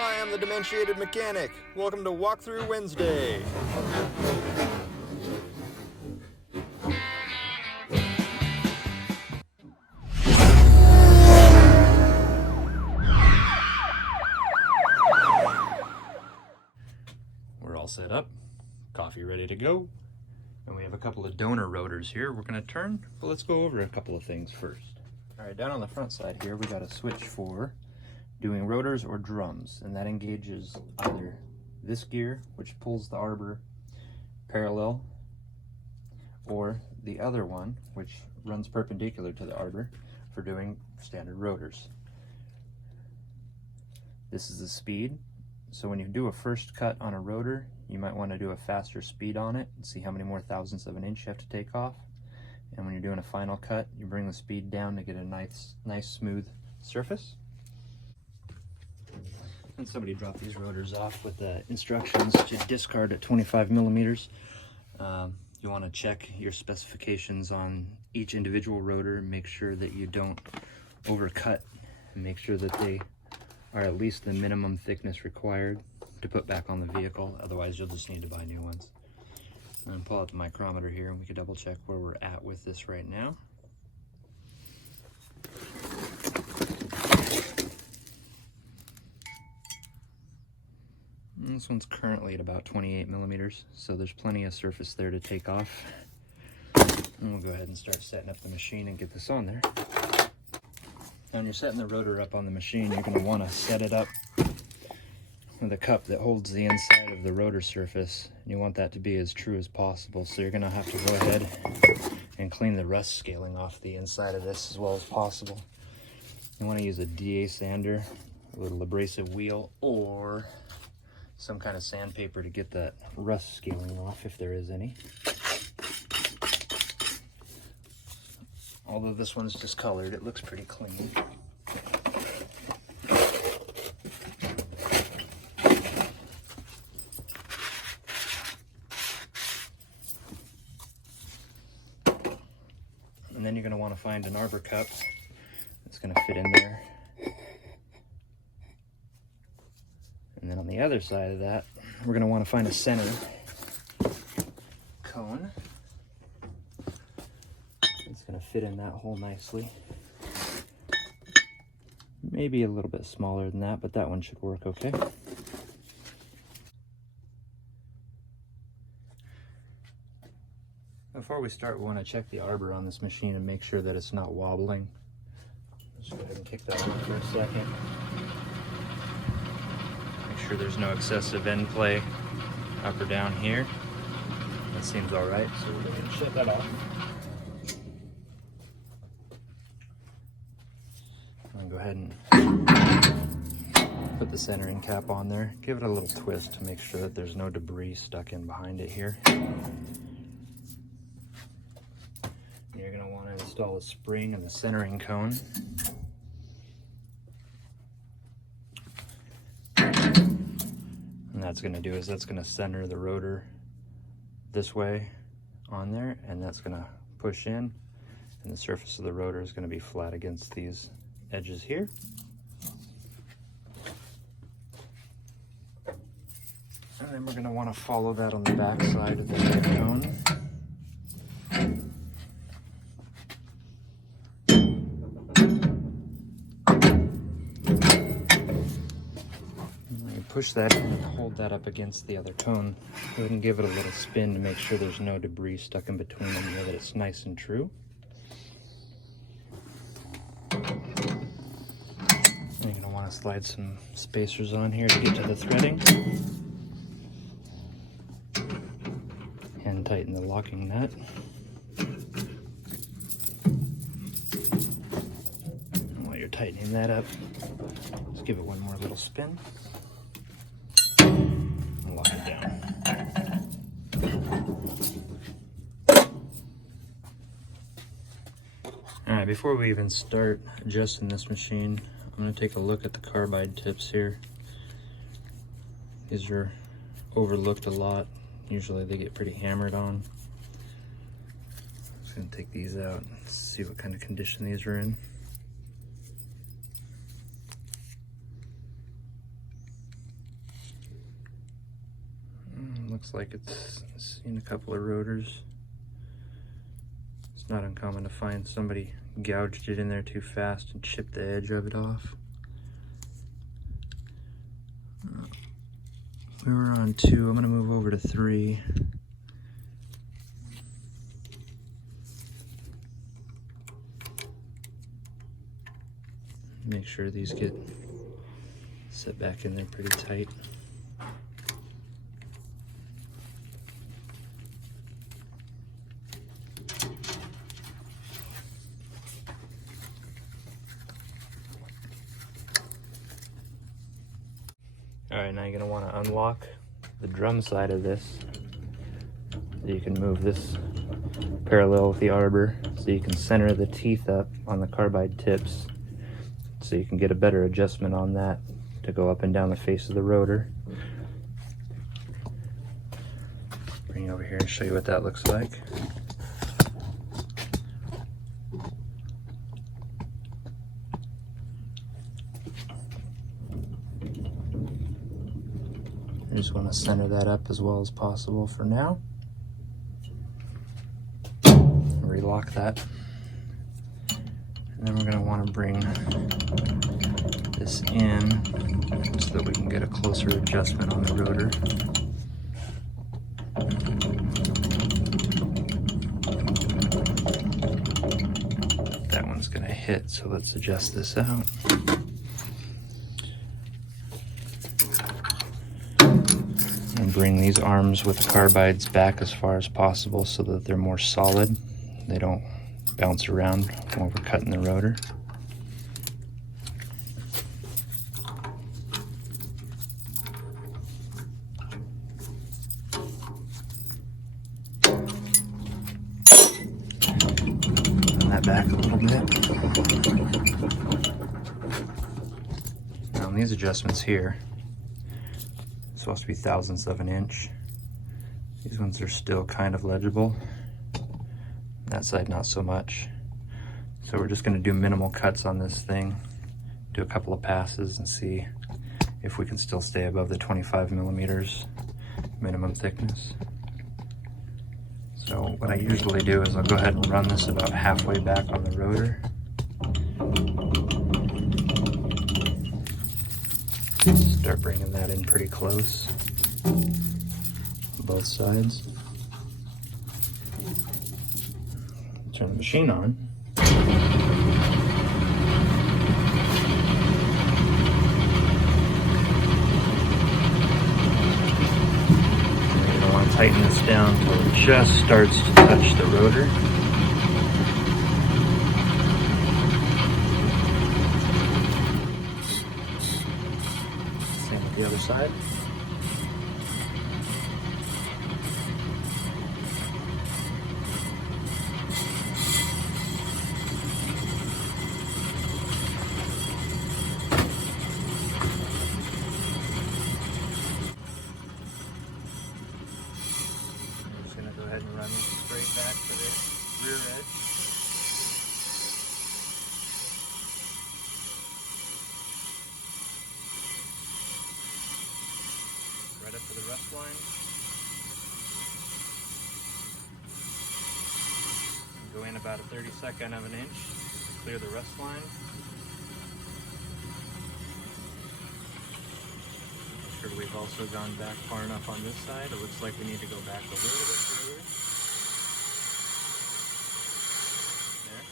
Hi, I'm the Dementiated Mechanic. Welcome to Walkthrough Wednesday. We're all set up, coffee ready to go, and we have a couple of donor rotors here we're going to turn, but let's go over a couple of things first. All right, down on the front side here, we got a switch for doing rotors or drums, and that engages either this gear, which pulls the arbor parallel, or the other one, which runs perpendicular to the arbor for doing standard rotors. This is the speed. So when you do a first cut on a rotor, you might want to do a faster speed on it and see how many more thousandths of an inch you have to take off. And when you're doing a final cut, you bring the speed down to get a nice smooth surface. And somebody dropped these rotors off with the instructions to discard at 25 millimeters. You want to check your specifications on each individual rotor, make sure that you don't overcut, and make sure that they are at least the minimum thickness required to put back on the vehicle. Otherwise, you'll just need to buy new ones. I'm going to pull out the micrometer here and we can double check where we're at with this right now. And this one's currently at about 28 millimeters, so there's plenty of surface there to take off. And we'll go ahead and start setting up the machine and get this on there. Now when you're setting the rotor up on the machine, you're going to want to set it up with a cup that holds the inside of the rotor surface. And you want that to be as true as possible, so you're going to have to go ahead and clean the rust scaling off the inside of this as well as possible. You want to use a DA sander, a little abrasive wheel, or some kind of sandpaper to get that rust scaling off if there is any. Although this one's discolored, it looks pretty clean. And then you're going to want to find an arbor cup that's going to fit in there. And then on the other side of that, we're going to want to find a center cone. It's going to fit in that hole nicely. Maybe a little bit smaller than that, but that one should work okay. Before we start, we want to check the arbor on this machine and make sure that it's not wobbling. Let's go ahead and kick that off for a second. Make sure there's no excessive end play up or down here. That seems all right, so we're going to shut that off. Go ahead and put the centering cap on there. Give it a little twist to make sure that there's no debris stuck in behind it here. You're going to want to install a spring and the centering cone. And that's going to do is that's going to center the rotor this way on there, and that's going to push in, and the surface of the rotor is going to be flat against these edges here. And then we're going to want to follow that on the back side of the head cone. Push that in and hold that up against the other cone. Go ahead and give it a little spin to make sure there's no debris stuck in between them here, that it's nice and true. You're going to want to slide some spacers on here to get to the threading. And tighten the locking nut. And while you're tightening that up, just give it one more little spin. And lock it down. Alright, before we even start adjusting this machine, I'm going to take a look at the carbide tips here. These are overlooked a lot. Usually they get pretty hammered on. I'm just going to take these out and see what kind of condition these are in. Looks like it's seen a couple of rotors. It's not uncommon to find somebody gouged it in there too fast and chipped the edge of it off. We were on 2, I'm gonna move over to 3. Make sure these get set back in there pretty tight. Alright, now you're going to want to unlock the drum side of this. So you can move this parallel with the arbor so you can center the teeth up on the carbide tips so you can get a better adjustment on that to go up and down the face of the rotor. Bring it over here and show you what that looks like. I just want to center that up as well as possible for now. Relock that. And then we're going to want to bring this in so that we can get a closer adjustment on the rotor. That one's going to hit, so let's adjust this out. And bring these arms with the carbides back as far as possible so that they're more solid. They don't bounce around when we're cutting the rotor. Bring that back a little bit. Now on these adjustments here, it's supposed to be thousandths of an inch. These ones are still kind of legible. That side not so much. So we're just going to do minimal cuts on this thing, do a couple of passes and see if we can still stay above the 25 millimeters minimum thickness. So what I usually do is I'll go ahead and run this about halfway back on the rotor. Start bringing that in pretty close, both sides. Turn the machine on. You're going to want to tighten this down until it just starts to touch the rotor. Same with the other side. Go ahead and run this straight back to the rear edge. Right up to the rust line. And go in about a 32nd of an inch to clear the rust line. Make sure we've also gone back far enough on this side. It looks like we need to go back a little bit further. There.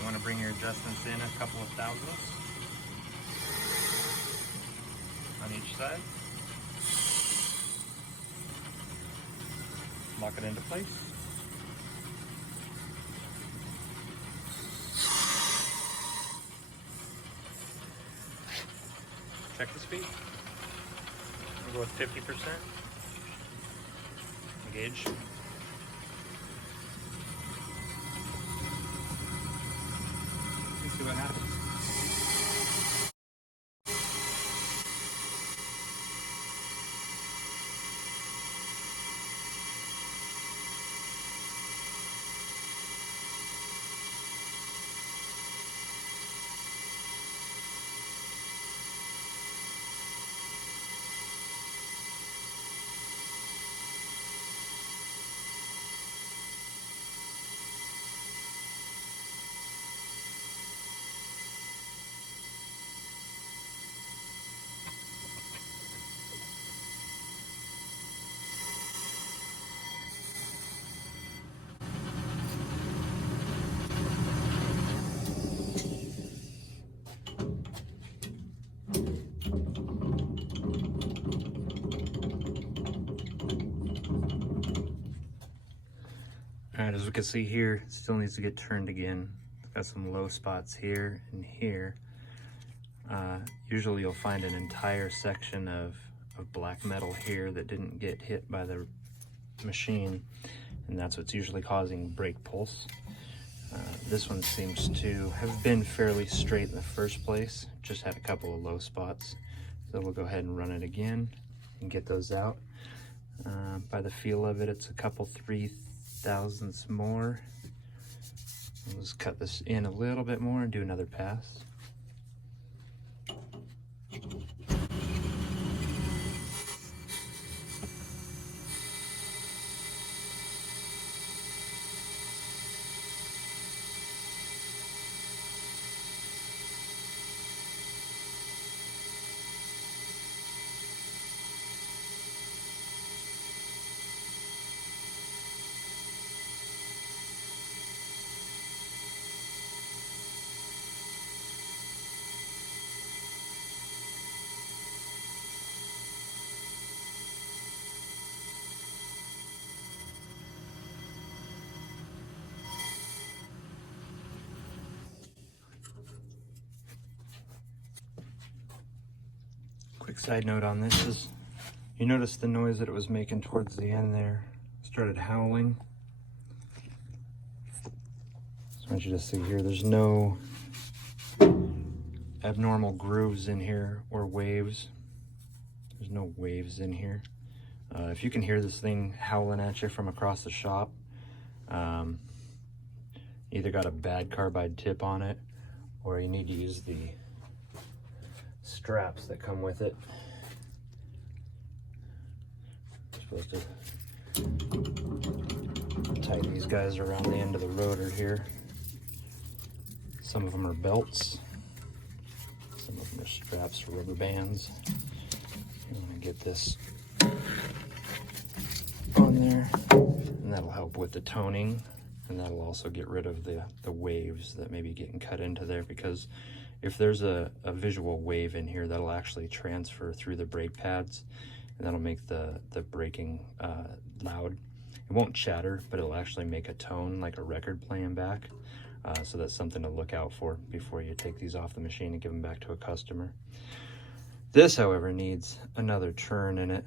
You want to bring your adjustments in a couple of thousandths on each side. Lock it into place. Check the speed. We'll go with 50%. Engage. Let's see what happens. All right, as we can see here, it still needs to get turned again. It's got some low spots here and here. Usually you'll find an entire section of black metal here that didn't get hit by the machine, and that's what's usually causing brake pulse. This one seems to have been fairly straight in the first place, just had a couple of low spots. So we'll go ahead and run it again and get those out. By the feel of it, it's a couple 3/1000ths more. We'll just cut this in a little bit more and do another pass. Quick side note on this is, you notice the noise that it was making towards the end there. It started howling. So I want you to see here, there's no abnormal grooves in here or waves. There's no waves in here. If you can hear this thing howling at you from across the shop, either got a bad carbide tip on it, or you need to use the straps that come with it. You're supposed to tie these guys around the end of the rotor here. Some of them are belts, some of them are straps or rubber bands. You want to get this on there, and that'll help with the toning, and that'll also get rid of the waves that may be getting cut into there, because if there's a visual wave in here, that'll actually transfer through the brake pads, and that'll make the braking loud. It won't chatter, but it'll actually make a tone like a record playing back. So that's something to look out for before you take these off the machine and give them back to a customer. This, however, needs another turn in it.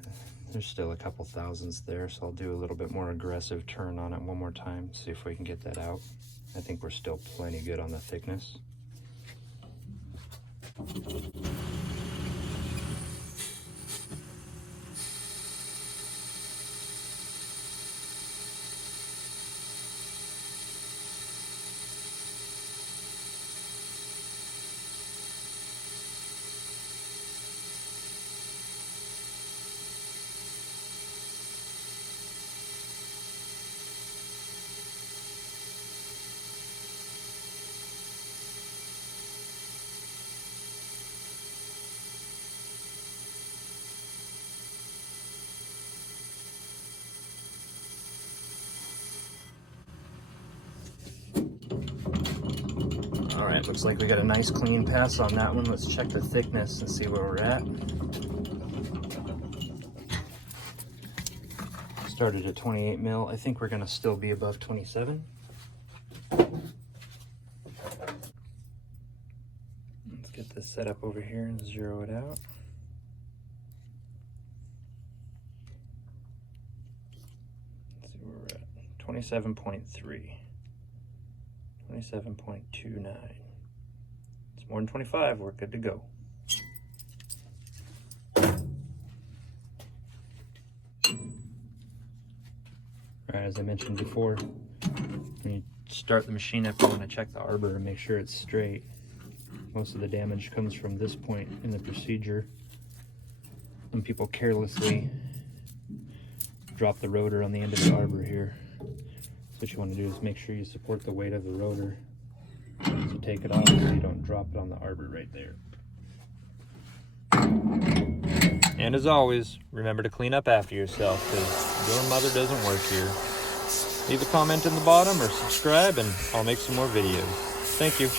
There's still a couple thousandths there, so I'll do a little bit more aggressive turn on it one more time, see if we can get that out. I think we're still plenty good on the thickness. All right, looks like we got a nice clean pass on that one. Let's check the thickness and see where we're at. Started at 28 mil. I think we're gonna still be above 27. Let's get this set up over here and zero it out. Let's see where we're at. 27.3. 27.29. It's more than 25, we're good to go. Alright, as I mentioned before, when you start the machine up, you want to check the arbor and make sure it's straight. Most of the damage comes from this point in the procedure. Some people carelessly drop the rotor on the end of the arbor here. What you want to do is make sure you support the weight of the rotor as you take it off, so you don't drop it on the arbor right there. And as always, remember to clean up after yourself, because your mother doesn't work here. Leave a comment in the bottom or subscribe, and I'll make some more videos. Thank you.